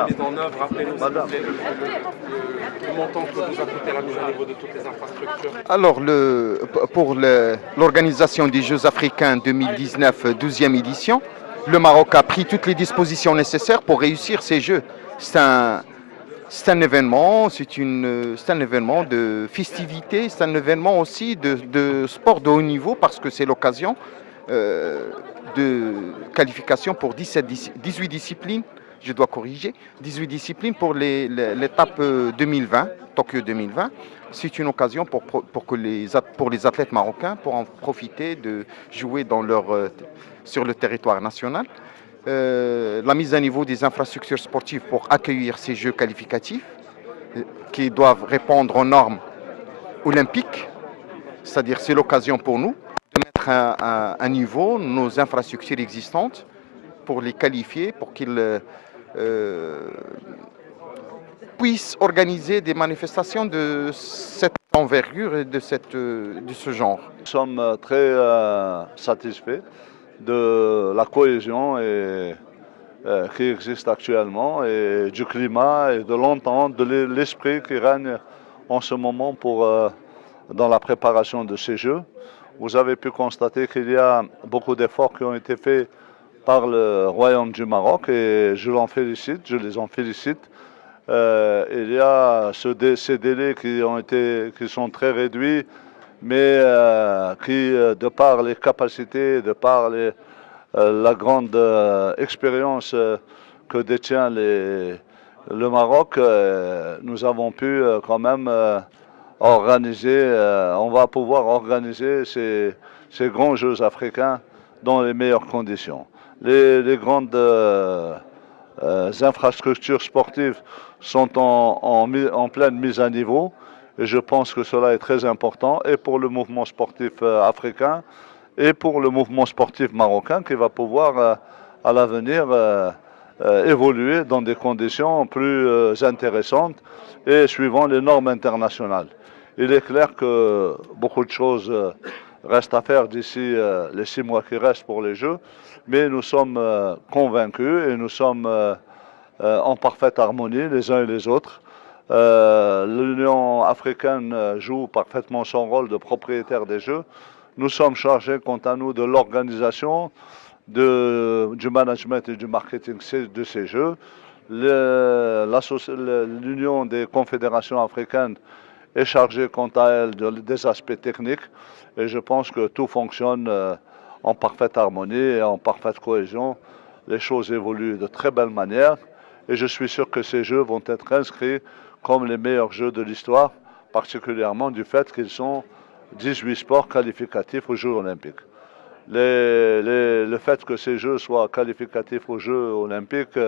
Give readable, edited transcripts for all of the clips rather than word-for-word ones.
la mise en œuvre, rappelez-nous s'il vous plaît le montant que vous a coûté la mise en œuvre de toutes les infrastructures. Alors, pour l'organisation des Jeux africains 2019, 12e édition, le Maroc a pris toutes les dispositions nécessaires pour réussir ces Jeux. C'est un événement, c'est un événement de festivité, c'est un événement aussi de sport de haut niveau parce que c'est l'occasion de qualification pour 18 disciplines, je dois corriger, 18 disciplines pour l'étape 2020, Tokyo 2020. C'est une occasion pour les athlètes marocains pour en profiter de jouer sur le territoire national. La mise à niveau des infrastructures sportives pour accueillir ces Jeux qualificatifs qui doivent répondre aux normes olympiques, c'est-à-dire c'est l'occasion pour nous de mettre à niveau nos infrastructures existantes pour les qualifier, pour qu'ils puissent organiser des manifestations de cette envergure et de ce genre. Nous sommes très satisfaits de la cohésion qui existe actuellement et du climat et de l'entente, de l'esprit qui règne en ce moment dans la préparation de ces Jeux. Vous avez pu constater qu'il y a beaucoup d'efforts qui ont été faits par le Royaume du Maroc et je les en félicite. Il y a ces délais qui sont très réduits, mais qui, de par les capacités, de par la grande expérience que détient le Maroc, nous avons pu quand même organiser, on va pouvoir organiser ces grands Jeux africains dans les meilleures conditions. Les grandes infrastructures sportives sont en pleine mise à niveau et je pense que cela est très important et pour le mouvement sportif africain et pour le mouvement sportif marocain qui va pouvoir à l'avenir évoluer dans des conditions plus intéressantes et suivant les normes internationales. Il est clair que beaucoup de choses restent à faire d'ici les 6 mois qui restent pour les Jeux, mais nous sommes convaincus et nous sommes en parfaite harmonie les uns et les autres. L'Union africaine joue parfaitement son rôle de propriétaire des Jeux. Nous sommes chargés, quant à nous, de l'organisation, du management et du marketing de ces Jeux. L'Union des confédérations africaines est chargée, quant à elle, des aspects techniques. Et je pense que tout fonctionne en parfaite harmonie et en parfaite cohésion. Les choses évoluent de très belle manière. Et je suis sûr que ces Jeux vont être inscrits comme les meilleurs Jeux de l'histoire, particulièrement du fait qu'ils sont 18 sports qualificatifs aux Jeux olympiques. Le fait que ces Jeux soient qualificatifs aux Jeux olympiques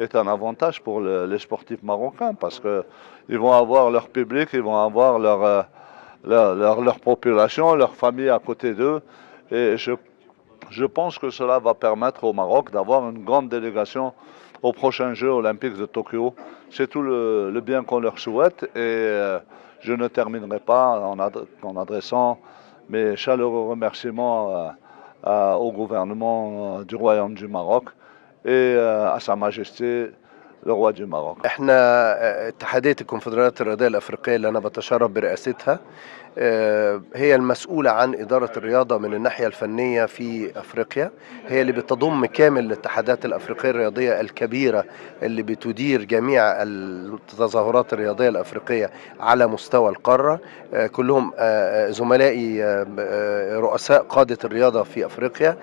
est un avantage pour les sportifs marocains parce qu'ils vont avoir leur public, ils vont avoir leur population, leur famille à côté d'eux. Et je pense que cela va permettre au Maroc d'avoir une grande délégation aux prochains Jeux olympiques de Tokyo. C'est tout le bien qu'on leur souhaite et je ne terminerai pas en adressant mes chaleureux remerciements au gouvernement du Royaume du Maroc et à Sa Majesté le roi du Maroc. احنا اتحادية الكونفدراليات الرياضية الأفريقية اللي أنا بتشرف برئاستها هي المسؤولة عن إدارة الرياضة من الناحية الفنية في أفريقيا. هي اللي بتضم كامل الاتحادات الأفريقية الرياضية الكبيرة اللي بتدير جميع التظاهرات الرياضية الأفريقية على مستوى القارة. كلهم زملائي رؤساء قادة الرياضة في أفريقيا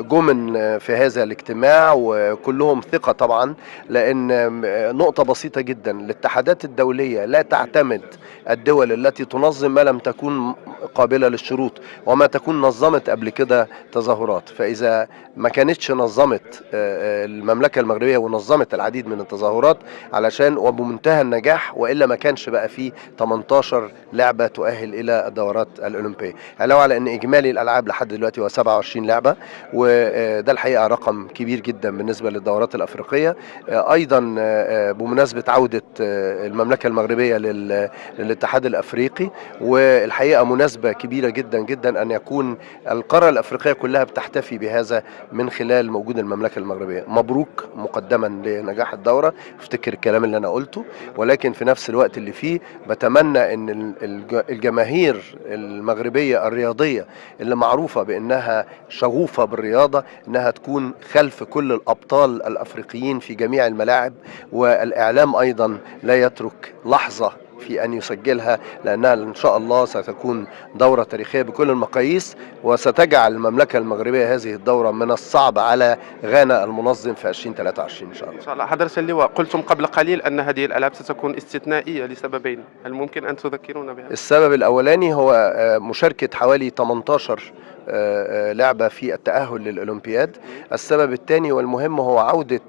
جم في هذا الاجتماع وكلهم ثقة طبعا لأن نقطة بسيطة جدا الاتحادات الدولية لا تعتمد الدول التي تنظم ما لم تكون قابلة للشروط وما تكون نظمت قبل كده تظاهرات. فإذا ما كانتش نظمت المملكة المغربية ونظمت العديد من التظاهرات علشان وبمنتهى النجاح وإلا ما كانش بقى فيه 18 لعبة تؤهل إلى الدورات الأولمبية. علاوة على أن إجمالي الألعاب لحد دلوقتي هو 27 لعبة وده الحقيقة رقم كبير جدا بالنسبة للدورات الأفريقية. أيضا بمناسبة عودة المملكة المغربية للاتحاد الأفريقي والحقيقة مناسبة بنسبة كبيرة جدا جدا أن يكون القارة الأفريقية كلها بتحتفي بهذا من خلال وجود المملكة المغربية. مبروك مقدما لنجاح الدورة، افتكر الكلام اللي أنا قلته، ولكن في نفس الوقت اللي فيه بتمنى أن الجماهير المغربية الرياضية اللي معروفة بأنها شغوفة بالرياضة أنها تكون خلف كل الأبطال الأفريقيين في جميع الملاعب، والإعلام أيضا لا يترك لحظة في أن يسجلها، لأنها إن شاء الله ستكون دورة تاريخية بكل المقاييس، وستجعل المملكة المغربية هذه الدورة من الصعب على غانا المنظم في 2023 إن شاء الله. إن شاء الله. حضرة اللواء، قلتم قبل قليل أن هذه الألعاب ستكون استثنائية لسببين، هل ممكن أن تذكرونا بها؟ السبب الأولاني هو مشاركة حوالي 18 لعبة في التأهل للأولمبياد. السبب الثاني والمهم هو عودة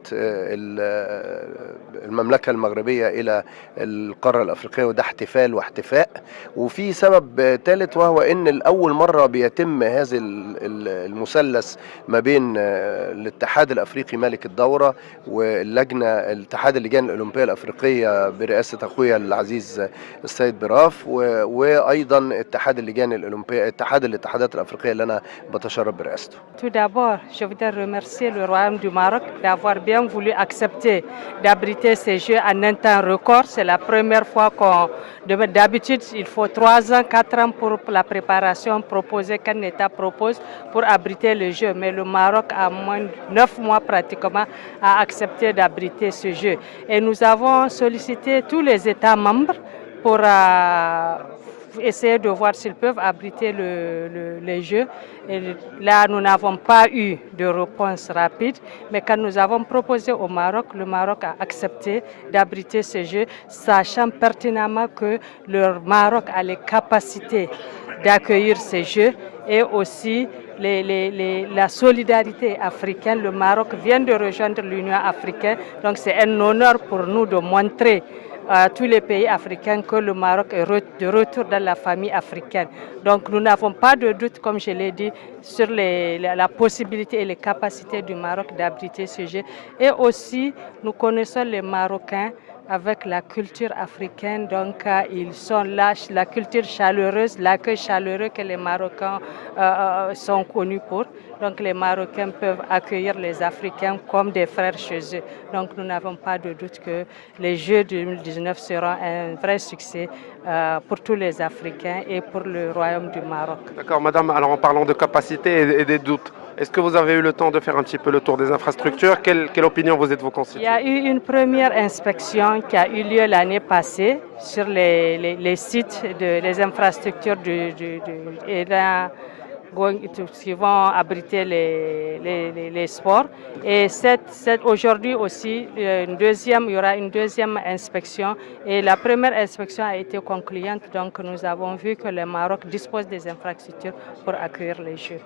المملكة المغربية إلى القارة الأفريقية، وده احتفال واحتفاء. وفي سبب ثالث وهو أن الأول مرة بيتم هذا المثلث ما بين الاتحاد الأفريقي مالك الدورة واللجنة الاتحاد اللجان الأولمبية الأفريقية برئاسة أخويا العزيز السيد براف، وأيضا اتحاد اللجان الأولمبية اتحاد الاتحادات الأفريقية اللي أنا بتشرف برئاسته. Tout d'abord, je voudrais remercier le Royaume du Maroc d'avoir bien voulu accepter d'abriter ces Jeux en un temps record. C'est la première fois qu'on... D'habitude, il faut 3 ans, 4 ans pour la préparation proposée qu'un État propose pour abriter le jeu. Mais le Maroc, a moins de 9 mois pratiquement, a accepté d'abriter ce jeu. Et nous avons sollicité tous les États membres pour essayer de voir s'ils peuvent abriter les Jeux. Et là, nous n'avons pas eu de réponse rapide, mais quand nous avons proposé au Maroc, le Maroc a accepté d'abriter ces Jeux, sachant pertinemment que le Maroc a les capacités d'accueillir ces Jeux et aussi la solidarité africaine. Le Maroc vient de rejoindre l'Union africaine, donc c'est un honneur pour nous de montrer à tous les pays africains que le Maroc est de retour dans la famille africaine. Donc nous n'avons pas de doute, comme je l'ai dit, sur la possibilité et les capacités du Maroc d'abriter ce jeu. Et aussi, nous connaissons les Marocains avec la culture africaine, donc ils sont là, la culture chaleureuse, l'accueil chaleureux que les Marocains sont connus pour. Donc les Marocains peuvent accueillir les Africains comme des frères chez eux. Donc nous n'avons pas de doute que les Jeux 2019 seront un vrai succès pour tous les Africains et pour le Royaume du Maroc. D'accord, madame, alors en parlant de capacité et des doutes, est-ce que vous avez eu le temps de faire un petit peu le tour des infrastructures? Quelle opinion vous êtes-vous constituée? Il y a eu une première inspection qui a eu lieu l'année passée sur les sites des infrastructures qui vont abriter les sports. Et aujourd'hui aussi, il y aura une deuxième inspection. Et la première inspection a été concluante, donc nous avons vu que le Maroc dispose des infrastructures pour accueillir les Jeux.